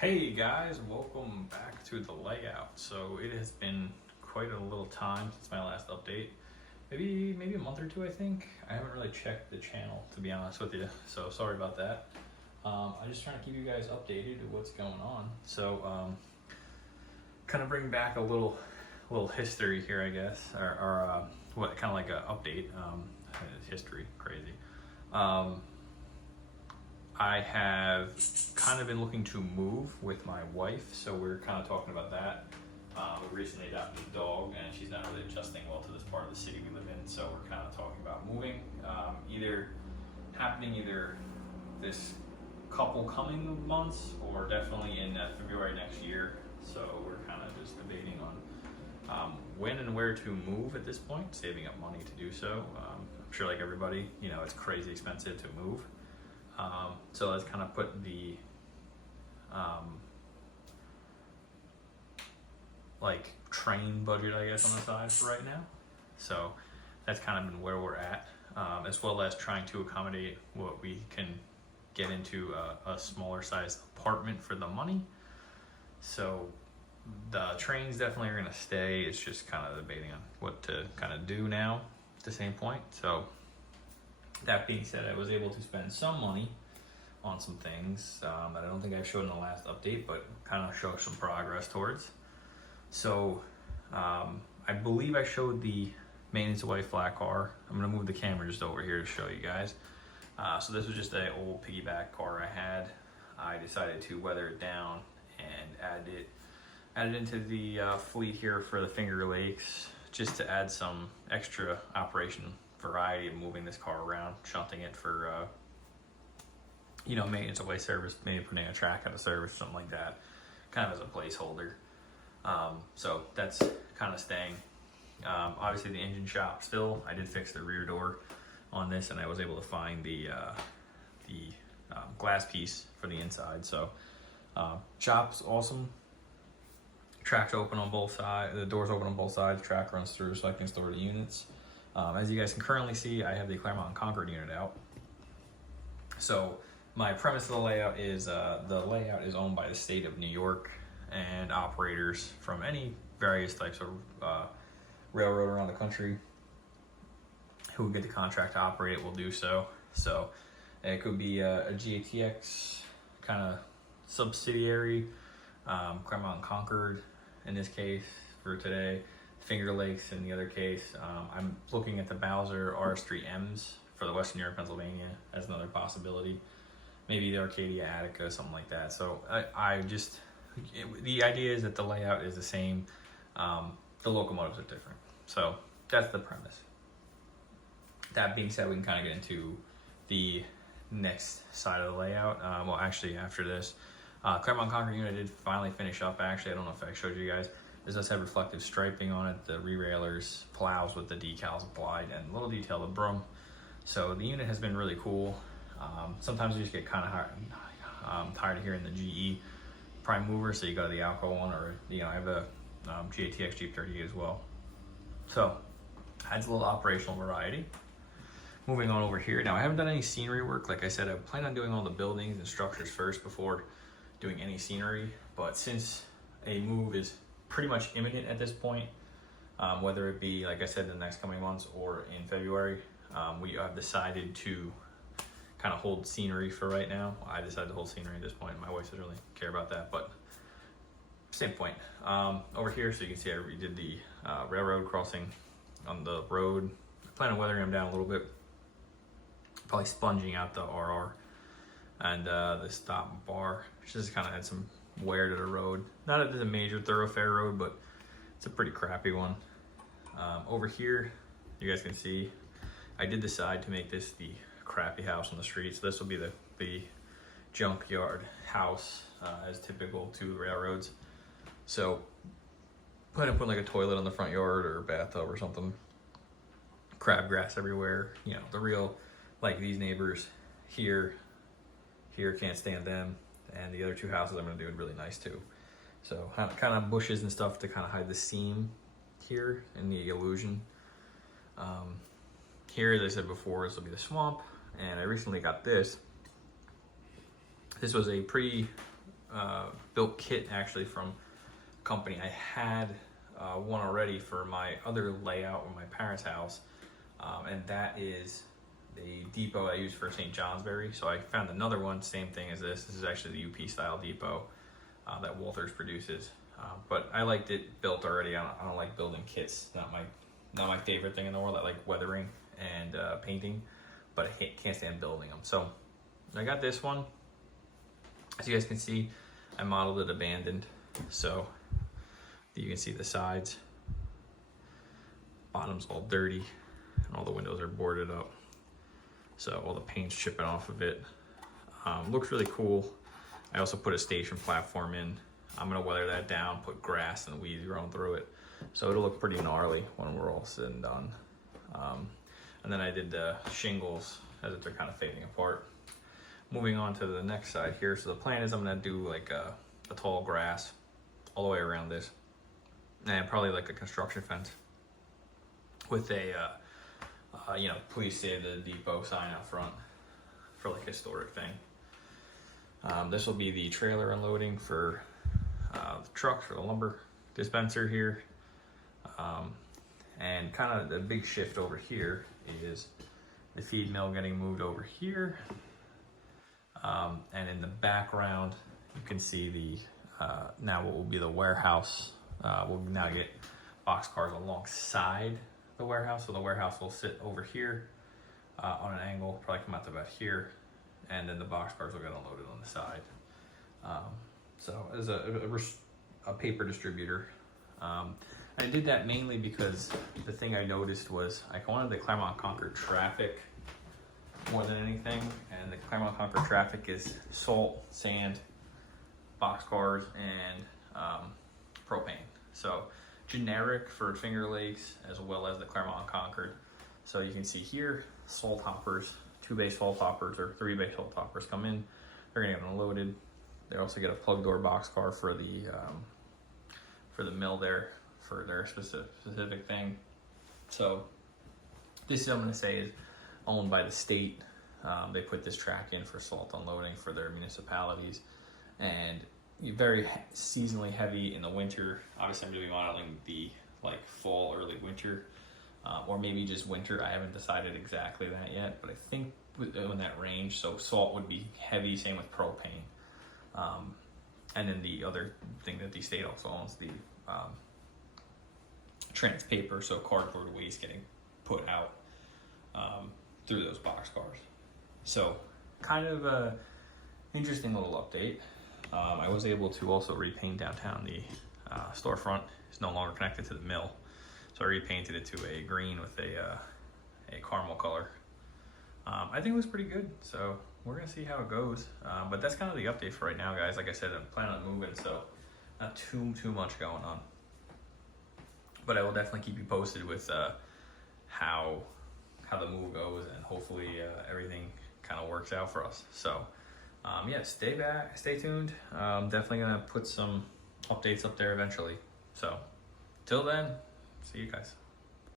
Hey guys, welcome back to the layout. So it has been quite a little time since my last update. Maybe a month or two, I think. I haven't really checked the channel, to be honest with you, so sorry about that. I'm just trying to keep you guys updated with what's going on. So kind of bring back a little history here, I guess, or what kind of like an update. History, crazy. I have kind of been looking to move with my wife, so we're kind of talking about that. We recently adopted a dog, and she's not really adjusting well to this part of the city we live in, so we're kind of talking about moving. Either this couple coming months, or definitely in February next year. So we're kind of just debating on when and where to move at this point, saving up money to do so. I'm sure, like everybody, it's crazy expensive to move. So let's kind of put the like train budget, I guess, on the side for right now. So that's kind of been where we're at, as well as trying to accommodate what we can get into a smaller size apartment for the money. So the trains definitely are going to stay. It's just kind of debating on what to kind of do now at the same point. So that being said, I was able to spend some money on some things that I don't think I showed in the last update, but kind of show some progress towards. So I believe I showed the maintenance away flat car. I'm gonna move the camera just over here to show you guys. So this was just an old piggyback car I had. I decided to weather it down and add it into the fleet here for the Finger Lakes, just to add some extra operation variety of moving this car around, shunting it for maintenance away service, maybe putting a track out of service, something like that, kind of as a placeholder. So that's kind of staying. Obviously the engine shop still, I did fix the rear door on this, and I was able to find the glass piece for the inside. So shop's awesome. Track's open on both sides, the door's open on both sides, track runs through so I can store the units. As you guys can currently see, I have the Claremont Concord unit out. So my premise of the layout is owned by the state of New York, and operators from any various types of railroad around the country who get the contract to operate it will do so. So it could be a GATX kind of subsidiary, Claremont Concord in this case for today, Finger Lakes in the other case. I'm looking at the Bowser RS3Ms for the Western New York, Pennsylvania as another possibility. Maybe the Arcadia Attica, something like that. So the idea is that the layout is the same. The locomotives are different. So that's the premise. That being said, we can kind of get into the next side of the layout. Well, actually, after this, Claremont Concord unit did finally finish up. Actually, I don't know if I showed you guys. This does have reflective striping on it, the re-railers, plows with the decals applied, and a little detail of broom. So the unit has been really cool. Sometimes you just get kind of tired of hearing the GE prime mover, so you go to the Alco one, or I have a GATX Jeep 30 as well. So adds a little operational variety. Moving on over here. Now I haven't done any scenery work. Like I said, I plan on doing all the buildings and structures first before doing any scenery. But since a move is pretty much imminent at this point, whether it be, like I said, in the next coming months or in February, we have decided to kind of hold scenery for right now. I decided to hold scenery at this point. My wife doesn't really care about that, but same point. Over here, so you can see I redid the railroad crossing on the road. I plan on weathering them down a little bit, probably sponging out the RR and the stop bar, which just kind of had some wear to the road. Not that it's a major thoroughfare road, but it's a pretty crappy one. Over here, you guys can see I did decide to make this the crappy house on the street. So this will be the junkyard house, as typical to railroads. So plan to put like a toilet on the front yard or a bathtub or something. Crabgrass everywhere. The real, like these neighbors here can't stand them, and the other two houses I'm gonna do it really nice too. So kind of bushes and stuff to kind of hide the seam here and the illusion. Here, as I said before, this will be the swamp. And I recently got this. This was a built kit actually from a company. I had one already for my other layout in my parents' house, and that is the depot I use for St. Johnsbury. So I found another one, same thing as this. This is actually the UP style depot that Walthers produces. But I liked it built already. I don't like building kits. Not my favorite thing in the world. I like weathering and painting, but I can't stand building them. So I got this one. As you guys can see, I modeled it abandoned. So you can see the sides. Bottom's all dirty, and all the windows are boarded up. So all the paint's chipping off of it. Looks really cool. I also put a station platform in. I'm gonna weather that down, put grass and weeds growing through it. So it'll look pretty gnarly when we're all said and done. And then I did the shingles as if they're kind of fading apart. Moving on to the next side here. So the plan is I'm gonna do like a tall grass all the way around this. And probably like a construction fence with a, you know, please save the depot sign out front for like historic thing. This will be the trailer unloading for the trucks for the lumber dispenser here. And kind of the big shift over here is the feed mill getting moved over here. And in the background, you can see the, now what will be the warehouse. We'll now get boxcars alongside the warehouse. So the warehouse will sit over here on an angle, probably come out to about here. And then the boxcars will get unloaded on the side. So as a paper distributor, I did that mainly because the thing I noticed was I wanted the Claremont-Concord traffic more than anything, and the Claremont-Concord traffic is salt, sand, boxcars, and propane. So generic for Finger Lakes as well as the Claremont-Concord. So you can see here, salt hoppers, 2-bay salt hoppers or 3-bay salt hoppers come in. They're gonna get unloaded. They also get a plug door boxcar for the mill there for their specific thing. So this is, I'm gonna say, is owned by the state. They put this track in for salt unloading for their municipalities, and very seasonally heavy in the winter. Obviously I'm gonna be modeling the like fall, early winter, or maybe just winter. I haven't decided exactly that yet, but I think in that range. So salt would be heavy, same with propane. And then the other thing that the state also owns, the trans paper, so cardboard waste getting put out through those boxcars. So kind of a interesting little update. I was able to also repaint downtown. The storefront is no longer connected to the mill, so I repainted it to a green with a caramel color. I think it was pretty good, so we're gonna see how it goes. But that's kind of the update for right now, guys. Like I said, I'm planning on moving, so not too much going on. But I will definitely keep you posted with how the move goes, and hopefully everything kind of works out for us. So yeah, stay tuned. Definitely gonna put some updates up there eventually. So till then, see you guys.